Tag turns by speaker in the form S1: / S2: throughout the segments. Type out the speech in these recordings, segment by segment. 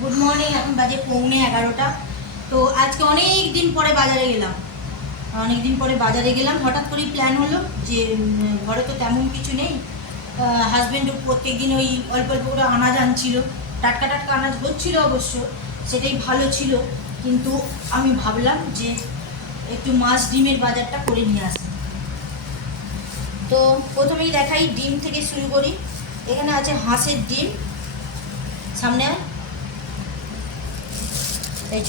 S1: Good morning, এখন বাজে পৌনে এগারোটা। তো আজকে অনেক দিন পরে বাজারে গেলাম। অনেক দিন পরে বাজারে গেলাম, হঠাৎ করেই প্ল্যান হলো যে ঘরে তো তেমন কিছু নেই। হাজব্যান্ডও প্রত্যেক দিন ওই অল্প অল্প করে আনাজ আনছিল। টাটকা টাটকা আনাজ হচ্ছিল অবশ্য, সেটাই ভালো ছিল। কিন্তু আমি ভাবলাম যে, একটু মাছ ডিমের বাজারটা করে নিয়ে আসি। তো প্রথমেই দেখাই, ডিম থেকে শুরু করি। এখানে আছে হাঁসের ডিম। সামনে। এই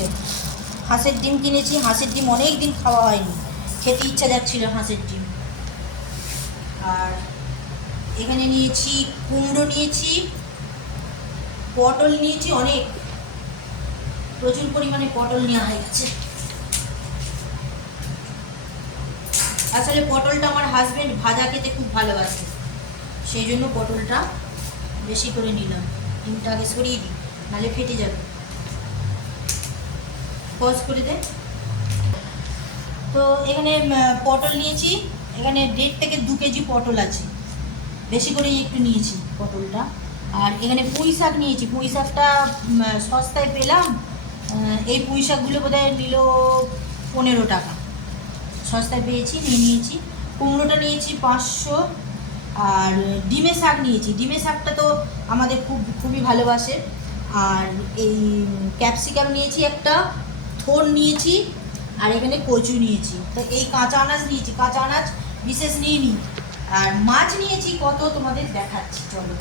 S1: হাঁসের ডিম কিনেছি, হাঁসের ডিম অনেক দিন খাওয়া হয়নি। খেতে ইচ্ছা যাচ্ছিল হাঁসের ডিম। আর এখানে নিয়েছি, কুমড়ো নিয়েছি, পটল নিয়েছি অনেক। প্রচুর পরিমাণে পটল নেওয়া হয়ে গেছে। আসলে পটলটা আমার হাজবেন্ড ভাজা খেতে খুব ভালোবাসে। সেই জন্য পটলটা বেশি করে নিলাম। ডিমটা আগে সরিয়ে দিই, নাহলে ফেটে যাবে। পজ করে দে। তো এখানে পটল নিয়েছি। এখানে দেড় থেকে দু কেজি পটল আছে। বেশি করেই একটু নিয়েছি পটলটা। আর এখানে পুঁই শাক নিয়েছি। পুঁই শাকটা সস্তায় পেলাম। এই পুঁই শাকগুলো বোধহয় নিল পনেরো টাকা। সস্তায় পেয়েছি, নিয়ে নিয়েছি। কুমড়োটা নিয়েছি পাঁচশো। আর ডিমে শাক নিয়েছি। ডিমে শাকটা তো আমাদের খুব, খুবই ভালোবাসে। আর এই ক্যাপসিকাম নিয়েছি একটা। থোর নিয়েছি আর এখানে কচু নিয়েছি। তো এই কাঁচা আনাজ নিয়েছি, কাঁচা আনাজ বিশেষ নিয়ে নিই আর মাছ নিয়েছি, কত তোমাদের দেখাচ্ছি, চলো।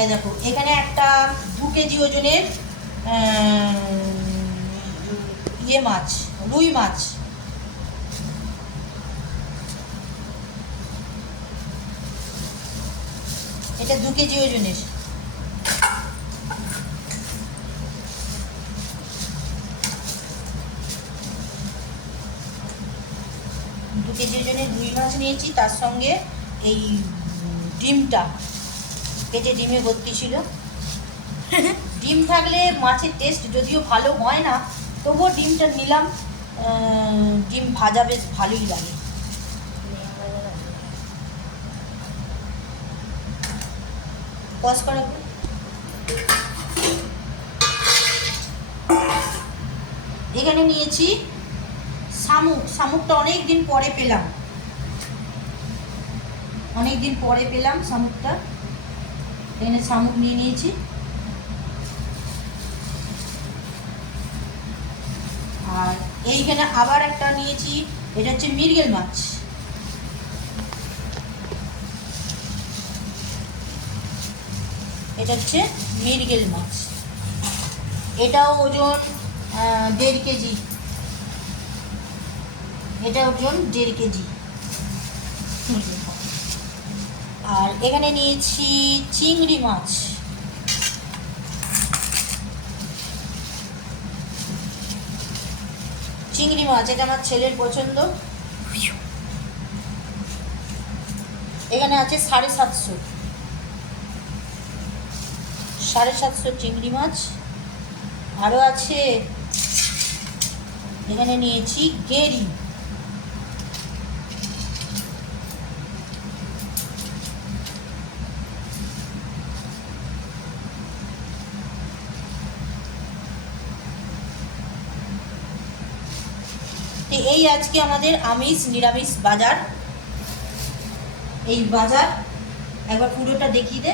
S1: এই দেখো, এখানে একটা দু কেজি ওজনের ইয়ে মাছ, রুই মাছ। এটা দু কেজি ওজনের। দু কেজি ওজনের রুই মাছ নিয়েছি তার সঙ্গে এই ডিমটা। কেটে ডিমে ভর্তি ছিল। ডিম থাকলে মাছের টেস্ট যদিও ভালো হয় না তবুও ডিমটা নিলাম। ডিম ভাজা বেশ ভালোই লাগে। পজ করে এখানে নিয়েছি শামুক, শামুকটা অনেক দিন পরে পেলাম। অনেক দিন পরে পেলাম শামুকটা। এখানে শামুক নিয়ে নিয়েছি। আর এইখানে আবার একটা নিয়েছি, এটা হচ্ছে মিরগেল মাছ। এটা হচ্ছে মিরগেল মাছ। এটাও ওজন দেড় কেজি। এটা ওজন দেড় কেজি। আর এখানে নিয়েছি চিংড়ি মাছ। চিংড়ি মাছ, এটা আমার ছেলের পছন্দ। এখানে আছে সাড়ে সাতশো। সাড়ে সাতশো চিংড়ি মাছ। আরও আছে। এখানে নিয়েছি গেরি। তো এই আজকে আমাদের আমিষ, নিরামিষ বাজার। এই বাজার, একবার পুরোটা দেখিয়ে দে।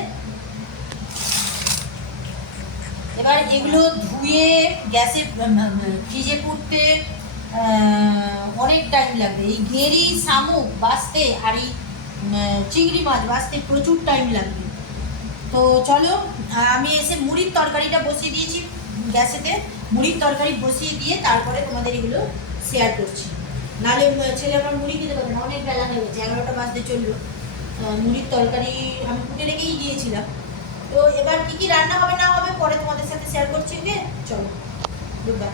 S1: এবার এগুলো ধুয়ে গ্যাসে ফ্রিজে পুড়তে অনেক টাইম লাগবে। এই গেরি শামুক বাঁচতে আর এই চিংড়ি মাছ বাঁচতে প্রচুর টাইম লাগবে। তো চলো, আমি এসে মুড়ির তরকারিটা বসিয়ে দিয়েছি গ্যাসেতে। মুড়ির তরকারি বসিয়ে দিয়ে তারপরে তোমাদের এগুলো শেয়ার করছি। নাহলে ছেলে আমার মুড়ি খেতে পারে না, অনেক বেলা হয়ে গেছে, এগারোটা বাজতে চলল। মুড়ির তরকারি আমি কুটে রেখেই গিয়েছিলাম। তো এবার কী কী রান্না হবে না হবে পরে তোমাদের সাথে শেয়ার করছি, ওকে? চলো গুড বাই